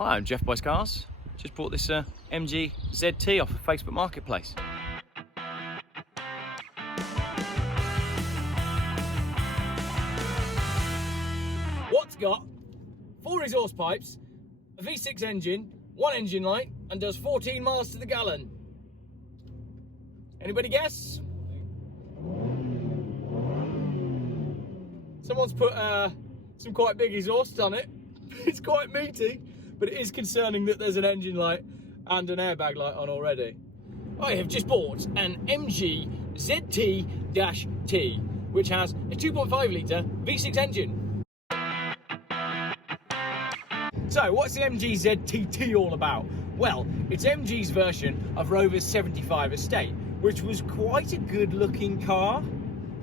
Hi, I'm Geoff Buys Cars. Just bought this MG ZT off of Facebook Marketplace. What's got 4 exhaust pipes, a V6 engine, 1 engine light, and does 14 miles to the gallon? Anybody guess? Someone's put some quite big exhausts on it. It's quite meaty, but it is concerning that there's an engine light and an airbag light on already. I have just bought an MG ZT-T, which has a 2.5 litre V6 engine. So what's the MG ZT-T all about? Well, it's MG's version of Rover's 75 estate, which was quite a good looking car.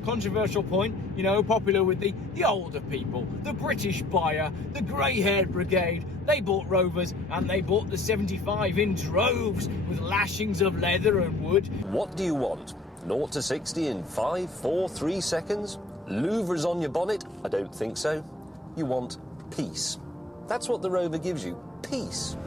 Controversial point, you know, popular with the older people, the British buyer, the grey-haired brigade. They bought Rovers and they bought the 75 in droves with lashings of leather and wood. What do you want? 0 to 60 in 5, 4, 3 seconds? Louvres on your bonnet? I don't think so. You want peace. That's what the Rover gives you, peace.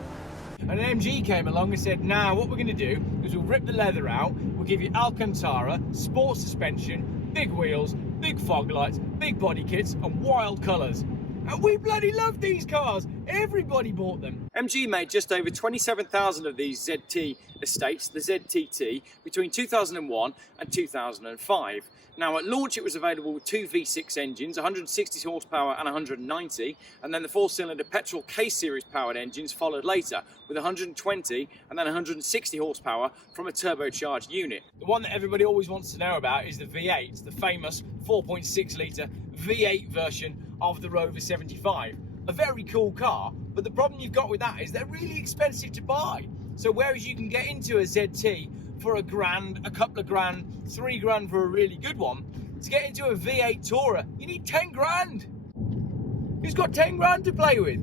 And an MG came along and said, now what we're going to do is we'll rip the leather out, we'll give you Alcantara, sport suspension, big wheels, big fog lights, big body kits and wild colours. And we bloody love these cars. Everybody bought them. MG made just over 27,000 of these ZT estates, the ZTT, between 2001 and 2005. Now at launch it was available with 2 V6 engines, 160 horsepower and 190, and then the 4-cylinder petrol K-series powered engines followed later with 120 and then 160 horsepower from a turbocharged unit. The one that everybody always wants to know about is the V8, the famous 4.6 litre V8 version of the Rover 75. A very cool car, but the problem you've got with that is they're really expensive to buy. So whereas you can get into a ZT for a grand, a couple of grand, 3 grand for a really good one, to get into a V8 Tourer, you need 10 grand. Who's got 10 grand to play with?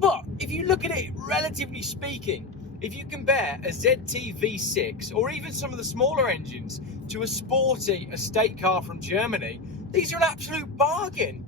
But if you look at it, relatively speaking, if you compare a ZT V6 or even some of the smaller engines to a sporty estate car from Germany, these are an absolute bargain.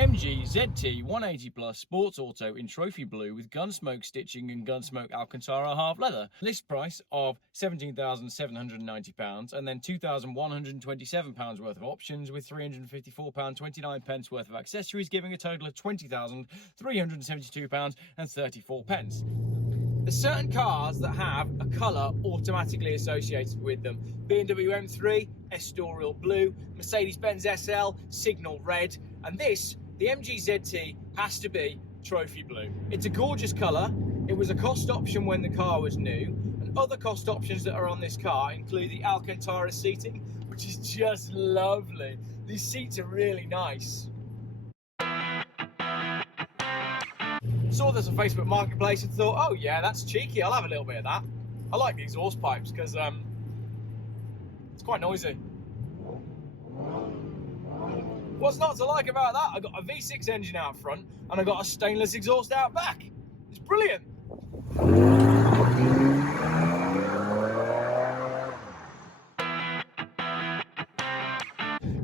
MG ZT 180 Plus Sports Auto in trophy blue with gunsmoke stitching and gunsmoke Alcantara half leather. List price of £17,790 and then £2,127 worth of options with £354.29 worth of accessories, giving a total of £20,372.34. There's certain cars that have a colour automatically associated with them. BMW M3, Estoril Blue, Mercedes-Benz SL, Signal Red, and this, the MG ZT, has to be Trophy Blue. It's a gorgeous colour. It was a cost option when the car was new, and other cost options that are on this car include the Alcantara seating, which is just lovely. These seats are really nice. Saw this on Facebook Marketplace and thought, oh yeah, that's cheeky, I'll have a little bit of that. I like the exhaust pipes because it's quite noisy. What's not to like about that? I got a V6 engine out front and I got a stainless exhaust out back. It's brilliant.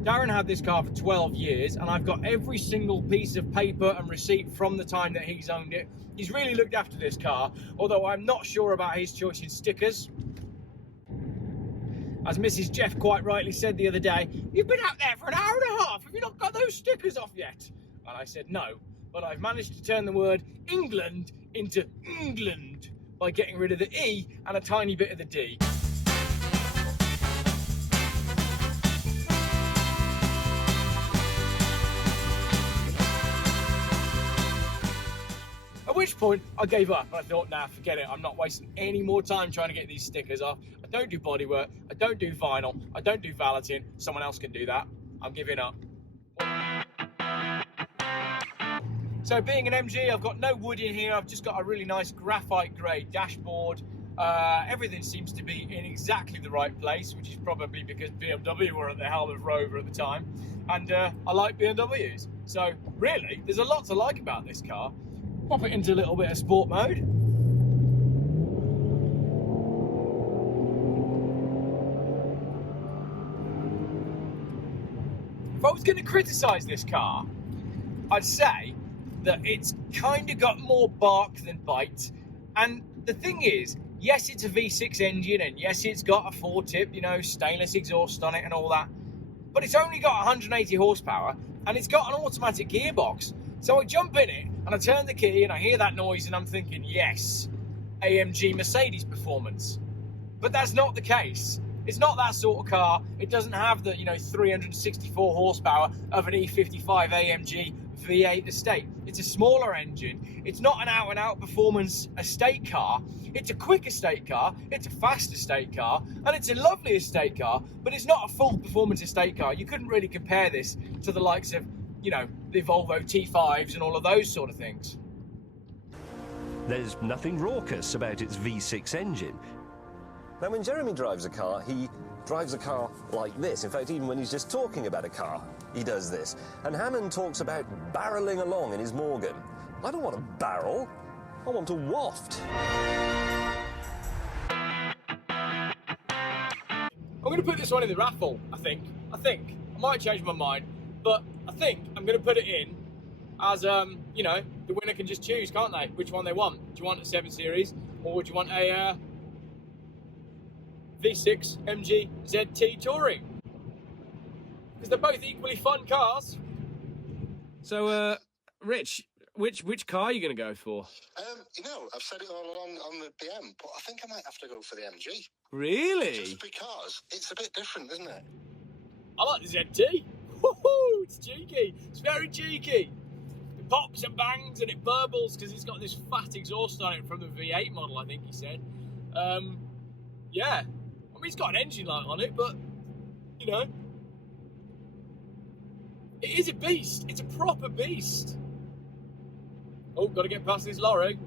Darren had this car for 12 years and I've got every single piece of paper and receipt from the time that he's owned it. He's really looked after this car, although I'm not sure about his choice in stickers. As Mrs. Geoff quite rightly said the other day, you've been out there for an hour and a half, have you not got those stickers off yet? And I said no, but I've managed to turn the word England into England by getting rid of the E and a tiny bit of the D. At which point I gave up and I thought, nah, forget it, I'm not wasting any more time trying to get these stickers off. I don't do bodywork, I don't do vinyl, I don't do valeting, someone else can do that. I'm giving up. So being an MG, I've got no wood in here, I've just got a really nice graphite grey dashboard. Everything seems to be in exactly the right place, which is probably because BMW were at the helm of Rover at the time. And I like BMWs. So really, there's a lot to like about this car. Pop it into a little bit of sport mode. I was going to criticise this car, I'd say that it's kind of got more bark than bite. And the thing is, yes, it's a V6 engine, and yes, it's got a 4-tip, you know, stainless exhaust on it and all that. But it's only got 180 horsepower, and it's got an automatic gearbox. So I jump in it, and I turn the key, and I hear that noise, and I'm thinking, yes, AMG Mercedes performance. But that's not the case. It's not that sort of car. It doesn't have the, 364 horsepower of an E55 AMG V8 estate. It's a smaller engine. It's not an out-and-out performance estate car. It's a quick estate car. It's a fast estate car. And it's a lovely estate car, but it's not a full performance estate car. You couldn't really compare this to the likes of, the Volvo T5s and all of those sort of things. There's nothing raucous about its V6 engine. Now, when Jeremy drives a car, he drives a car like this. In fact, even when he's just talking about a car, he does this. And Hammond talks about barrelling along in his Morgan. I don't want to barrel, I want to waft. I'm going to put this one in the raffle, I think. I might change my mind, but I think I'm going to put it in as, the winner can just choose, can't they, which one they want. Do you want a 7 Series, or would you want a V6 MG ZT Touring? Because they're both equally fun cars. So, Rich, which car are you going to go for? I've said it all along on the BM, but I think I might have to go for the MG. Really? Just because it's a bit different, isn't it? I like the ZT. Woohoo! It's cheeky. It's very cheeky. It pops and bangs and it burbles because it's got this fat exhaust on it from the V8 model, I think he said. Yeah. I mean, it's got an engine light on it, but, it is a beast. It's a proper beast. Oh, got to get past this lorry.